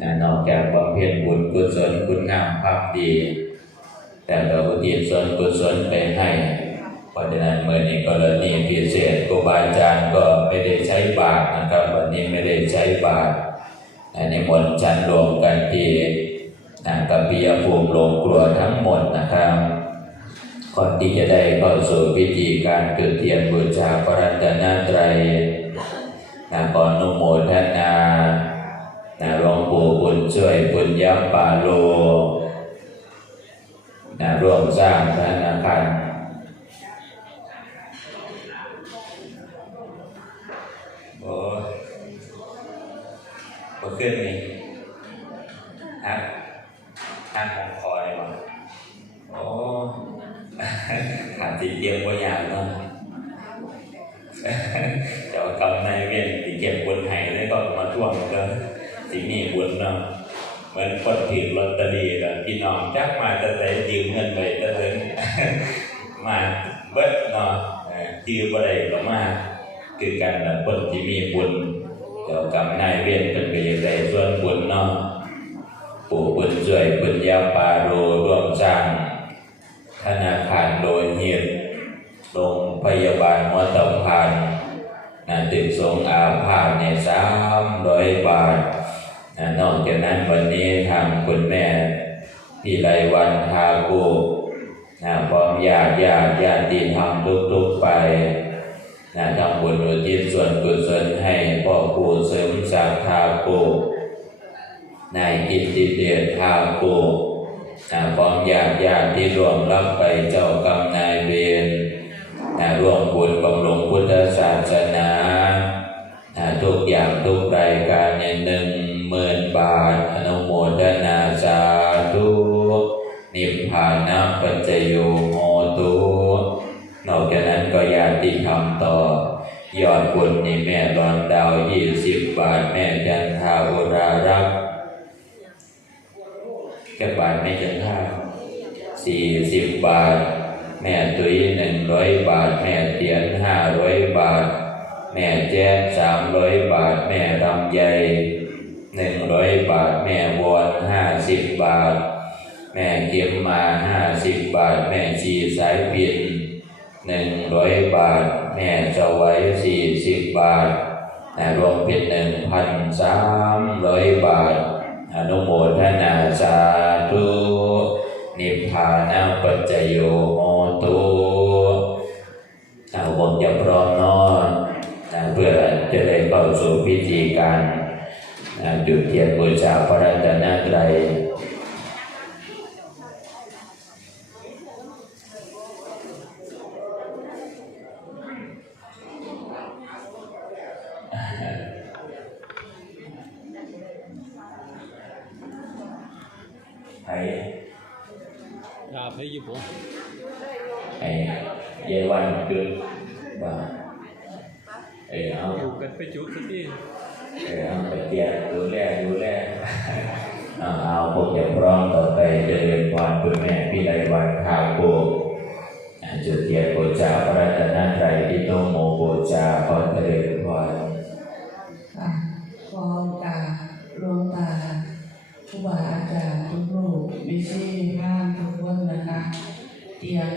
นะนอกจากบำเพ็ญบุญกุศลคุณงามความดี แต่ก็อุทิศส่วนกุศลไปให้เพราะฉะนั้นเมื่อนี้กรณีพิเศษครูบาอาจารย์ก็ไม่ได้ใช้บาตรนะครับวันนี้ไม่ได้ใช้บาตรอันนี้มนชั้นรวมกันที่นางกับปิยภูมิโรงครัวทั้งหมดนะครับก่อนที่จะได้เข้าสู่พิธีการจุดเทียนบูชาพระรัตนตรัยนะขออนุโมทนา นะหลวงปู่บุญช่วยบุญยัปปาโลนะร่วมสร้างพระนาคารโอ้ยบ่ขึ้นนี่ฮะทางของคอเลยวะโอ้ขาดติเจียมบ่อยางเนาะเจ้ากรรมนายเวรติเก็บบุญให้แล้วก็มาท่วงก็ สิมีบุญเนาะเหมือนคนถือลอตเตอรี่แล้วพี่น้องจักมาจะได้ยืมเงินไปจะถึงมาเบิดเนาะเอ่อชื่อบ่ได้ก็มาคือกันละคนที่มีบุญเจ้ากรรมนายเวรเป็นไปอย่างไรส่วนบุญเนาะปู่บุญช่วยบุญญาปาโรร่วมสร้างธนาคารโดยเหตุโรงพยาบาลหัวตพานนะตึกสงอาภาพในสามร้อยบาท นะนอกจากนั้นวันนี้ทางคุณแม่พี่ไรวันทากูนะพร้อมญาติญาติญาติธรรมทุกๆไปนะทำบุญอุทิศส่วนกุศลให้พ่อปู่เสริมศักทากูนายกิตติเดชทากูนะพร้อมญาติญาติที่ร่วมรับไปเจ้ากรรมนายเวรนะร่วมบุญบำรุงพุทธศาสนานะทุกอย่างทุกรายการในหนึ่ง หมื่นบาท อนุโมทนาสาธุนิพพานะปัจจโยโหตุนอกจากนั้นก็ญาติธรรมต่อยอดบุญนี่แม่รอนดาวยี่สิบบาท แม่จันทาอุรารักแค่บาทไม่ถึงห้าสี่สิบบาท แม่ตุ้ยหนึ่งร้อยบาท แม่เตียนห้าร้อยบาท แม่แจ้สามร้อยบาท แม่รำใหญ่ หนึ่งร้อยบาท แม่วอนห้าสิบบาท แม่เก็บมาห้าสิบบาท แม่ชีสายปินหนึ่งร้อยบาท แม่จ้าไว้สี่สิบบาทรวมเป็นหนึ่งพันสามร้อยบาท อนุโมทนาสาธุนิพพานาปัจจโยโหตุเอาบทจะพร้อมนอนเพื่อจะได้เข้าสู่พิธีการ จุดเทียนบูชาพระรัตนตรัย ไรวันข้าวโกจุดเทียนบูชาพระรัตนตรัยที่โตโมโกจาขอเจริญพรค่ะพร้อมกาลงตาผู้บาอาจารย์ทุกรูปไม่ใช่ห้ามทุกคนนะคะ เตียม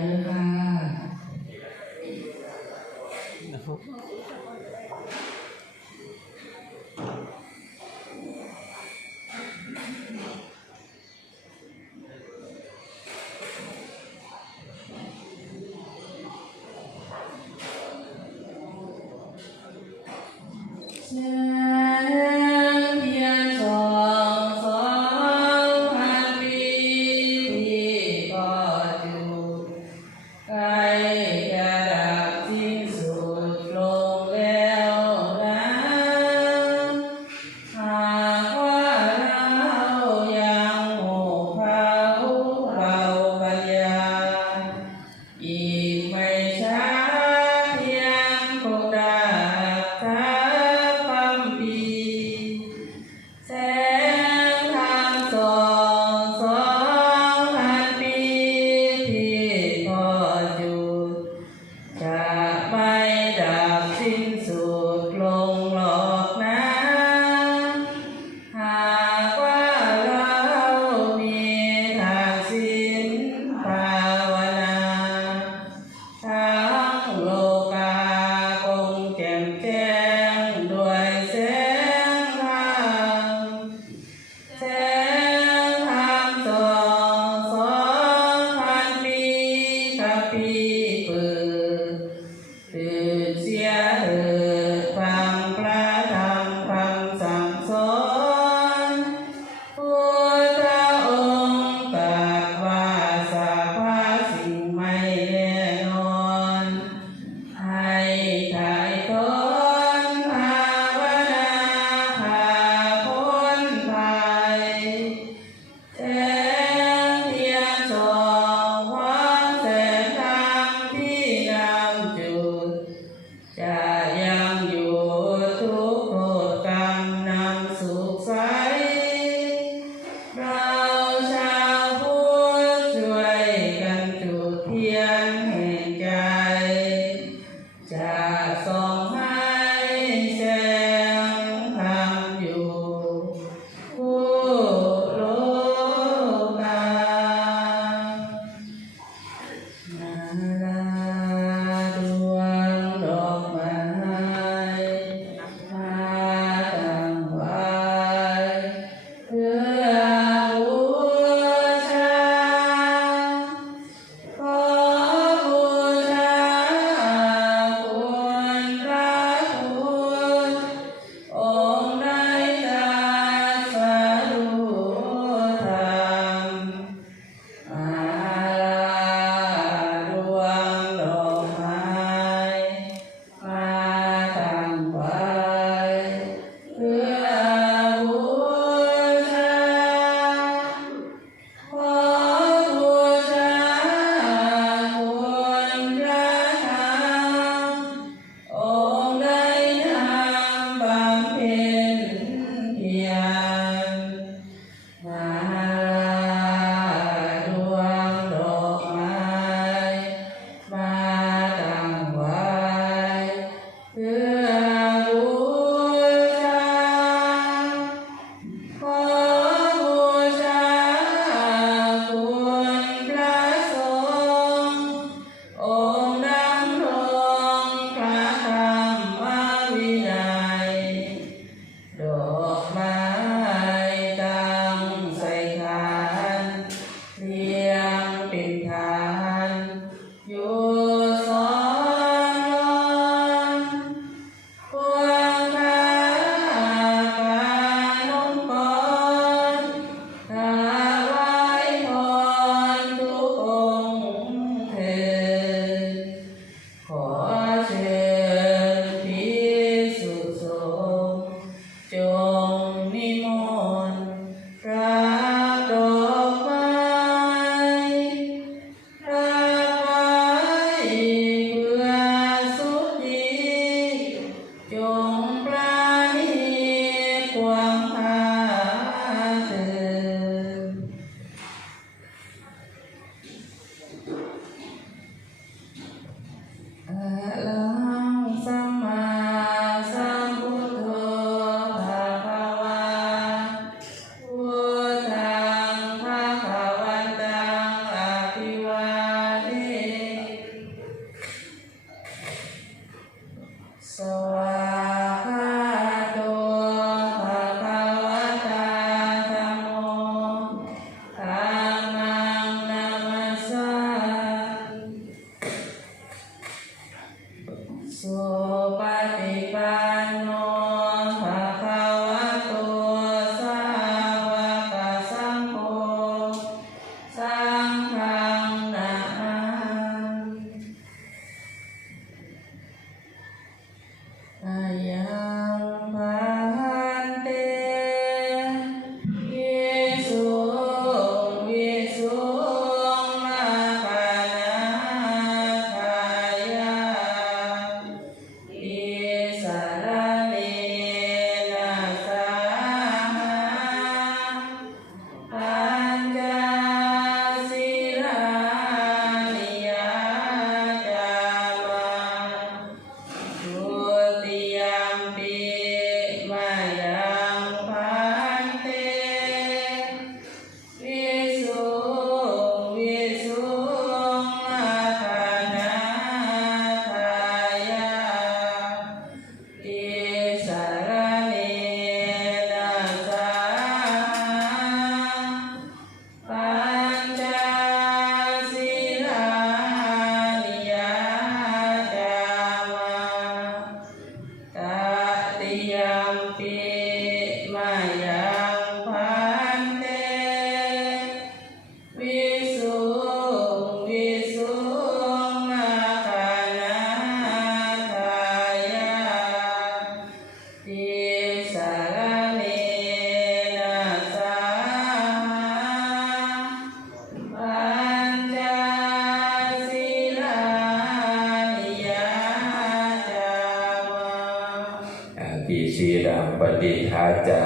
ปฏิทาจา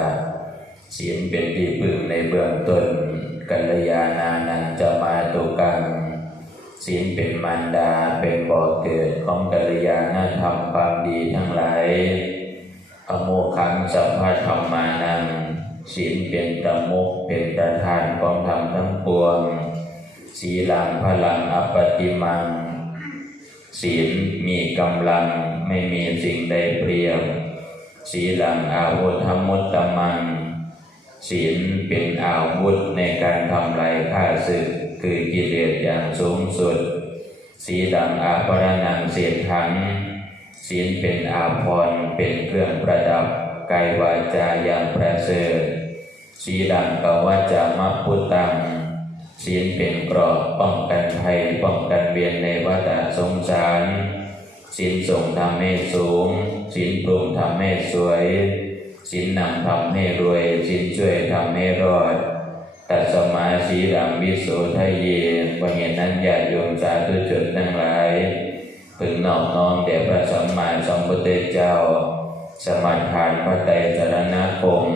ศีลเป็นที่พึ่งในเบื้องต้น กัลยาณานันจะมาตุกังศีลเป็นมารดาเป็นบ่อเกิดของกัลยาณธรรมความดีทั้งหลายอโมขังสัพพะธรรมานังศีลเป็นตะมุกเป็นประธานของธรรมทั้งปวงสีลังพลังอปติมัง ศีลมีกำลังไม่มีสิ่งใดเปรียบ ศีลังอาวุธมุตตมัง ศีลเป็นอาวุธในการทำลายข้าศึกคือกิเลสอย่างสูงสุด ศีลังอาภรณังเสียทังศีลเป็นอาภรณ์เป็นเครื่องประดับกายวาจาอย่างประเสริฐศีลังกวาจามะพุตังศีลเป็นกราะป้องกันภัยป้องกันเวียนในวัฏสงสาร ศีลส่งทำให้สูงศีลปรุงทำให้สวยศีลนำทำให้รวยศีลช่วยทำให้รอดตัดสมาสีรังวิโสทะเยวันเหตุนั้นญาติโยมสาธุชนทั้งหลายพึงนอบน้อมแด่พระสัมมาสัมพุทธเจ้า สมาทานพระไตรสรณคม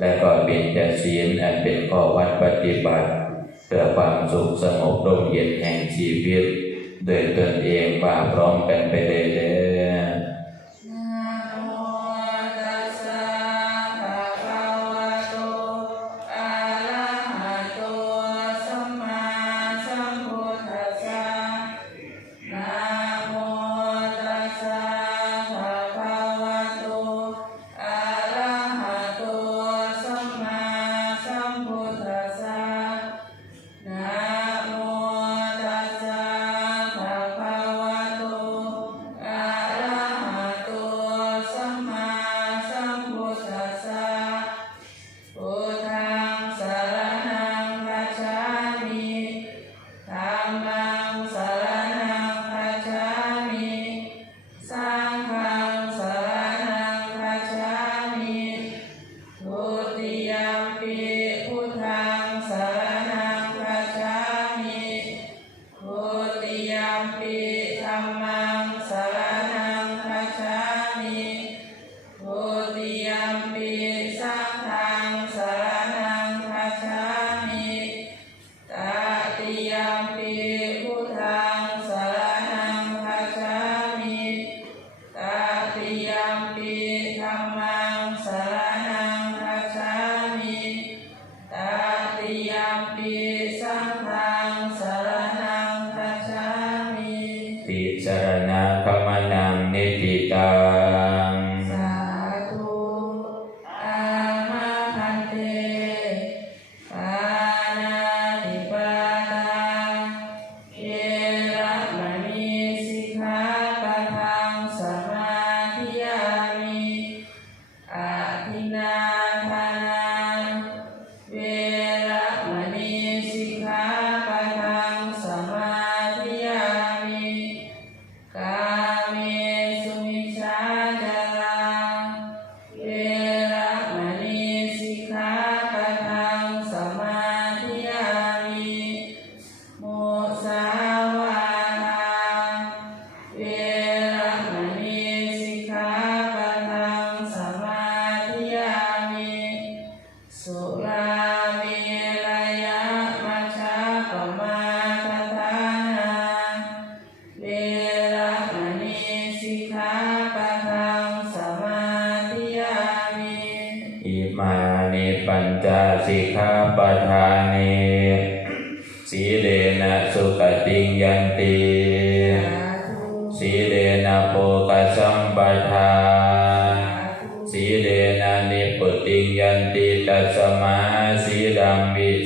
และก็เป็นจศีลอันเป็นข้อวัดปฏิบัติ เพื่อความสุขสงบร่มเย็นแห่งชีวิต เดยตนเองว่าพร้อมกันไปเลยเด้อ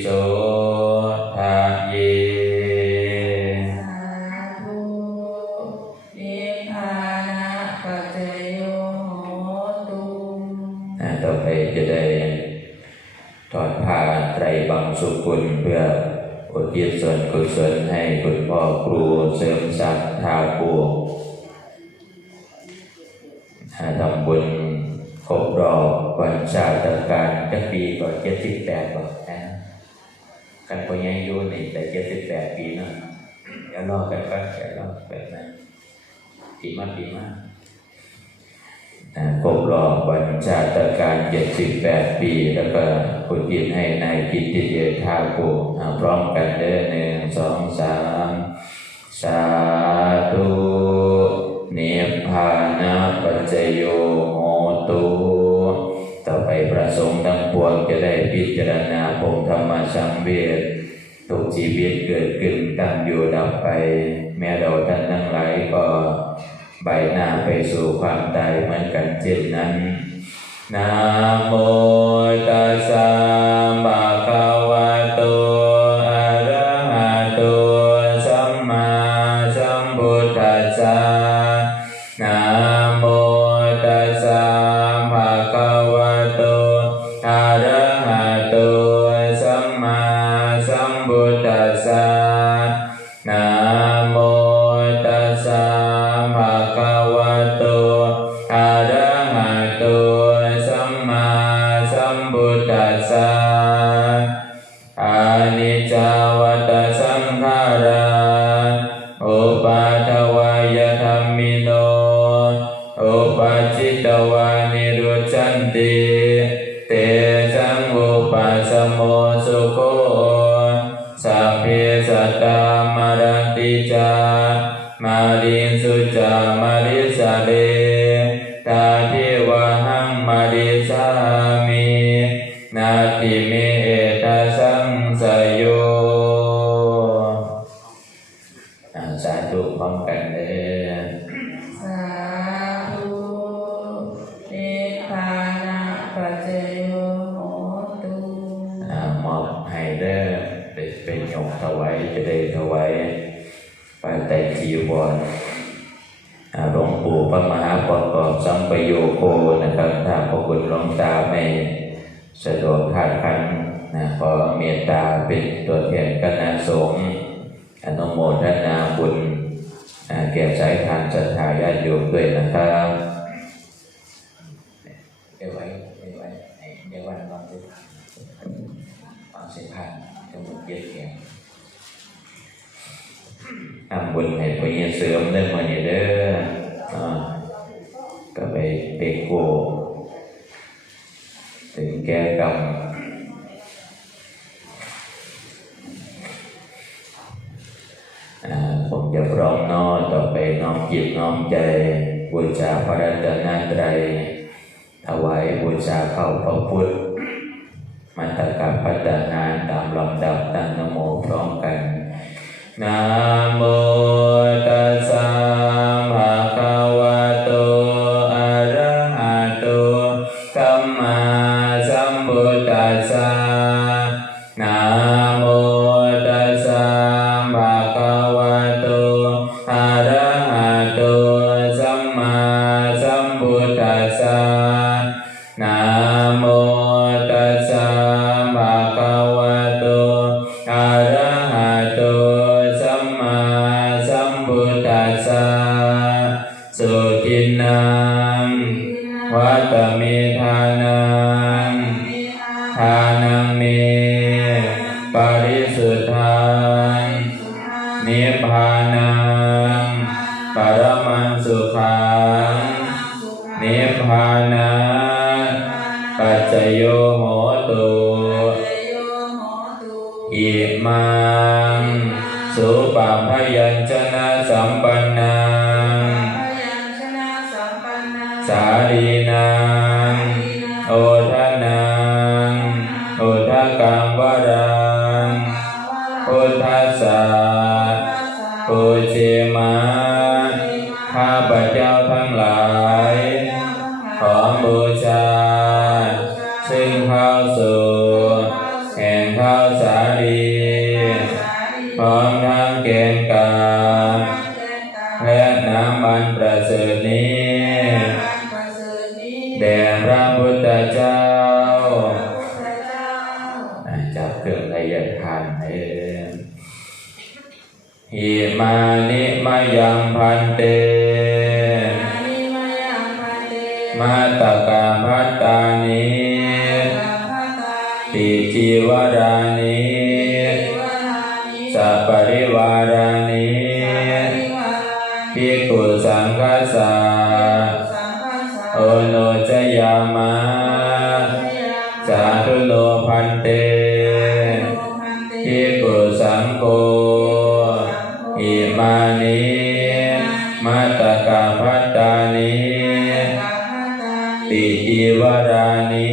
โสทาเยสาธุนิพพานะปัจจโยโหตุอ่าต่อไปจะได้ถอดผ้าไตรบังสุกุลเพื่ออุทิศส่วนกุศลให้คุณพ่อครูเสริมศักดิ์ทาปูอ่าทำบุญครบรอบวันชาติการจักปีก็เจ็ดสิบแปดบอกนะ กันพอยังอยู่นี่แต่เจ็ดสิบแปดปีนะอย่ารอกันก็อย่ารอแบบนั้นปีมากปีมานะครบรอบวันชาติการ78ปี แล้วก็พุทธินให้นายกิติเดชท่าโกพร้อมกันเด้อหนึ่งสองสามสาธุเนิพพานาปัจจโย ต่อไปประสงค์ทั้งปวงจะได้พิจารณาพงธรรมสังเวชทุกชีวิตเกิดขึ้นตั้งอยู่ดับไป แม้เราท่านทั้งหลายก็ใบหน้าไปสู่ความตายเหมือนกันเช่นนั้น นะโมตัสสะภะคะว สะดวกขาดขันนะขอเมตตาเป็นตัวแทนคณะสงฆ์อนุโมทนาบุญแก่สายทานศรัทธาญาติโยมด้วยนะครับ แก่กรรมผมจะพร้อมน้อมต่อไปน้อมจิตน้อมใจบูชาพระรัตนตรัยถวายบูชาเข้าพระพุทธมันตกาพัฒนานตามลำดับตั้งนโมพร้อมกันนะโมตัสสะ อิมังสุปพยัญชนะสัมปันนา พันเตมาตกาพัตตานิติจีวรานิสัปริวารานิพิกุสังฆสาโอโนจยามา วรานิ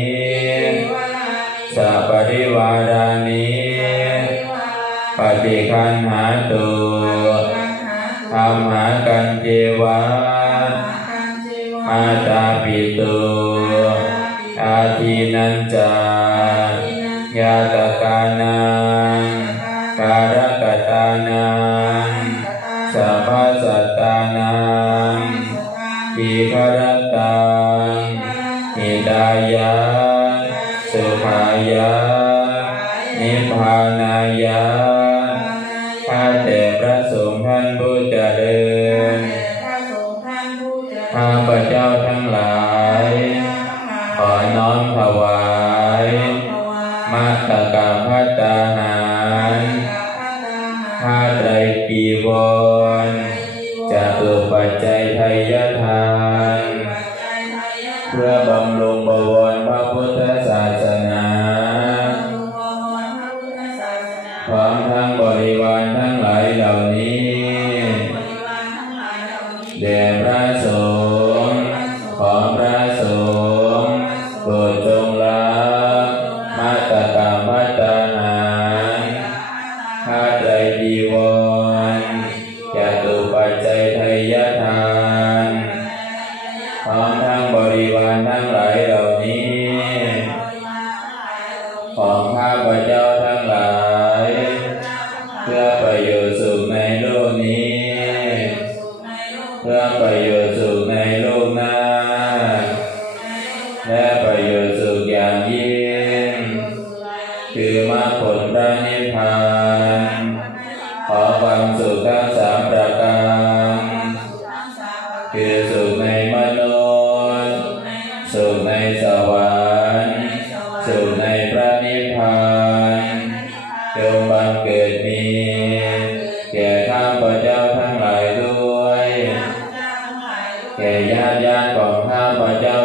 สัพพิวารานิปฏิคันหาตุธรรมหากันเจวะมาตาปิตุอาทินันจายาตกานังการกตานังสัพพสัตตานังปิคา Ah. แก่ญาติญาติของข้าพเจ้า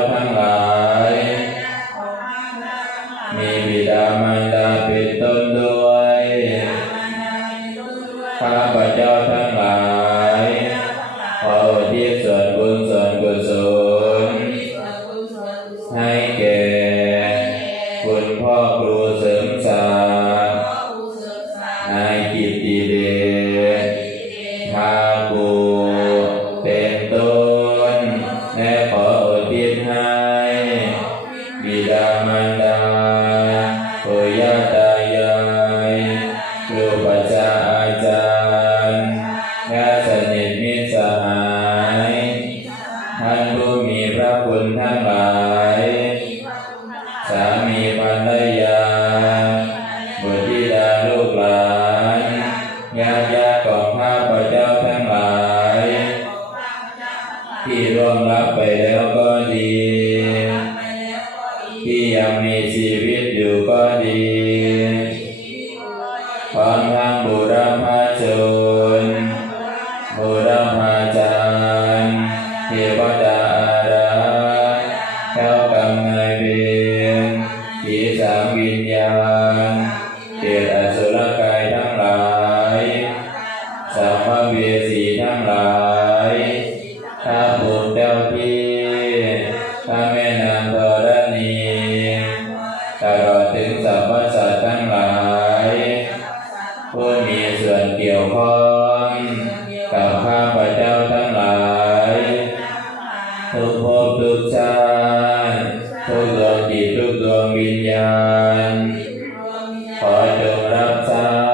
บทุกชาติทุกดวงจิตทุกดวงวิญญาณขอจงรับใช้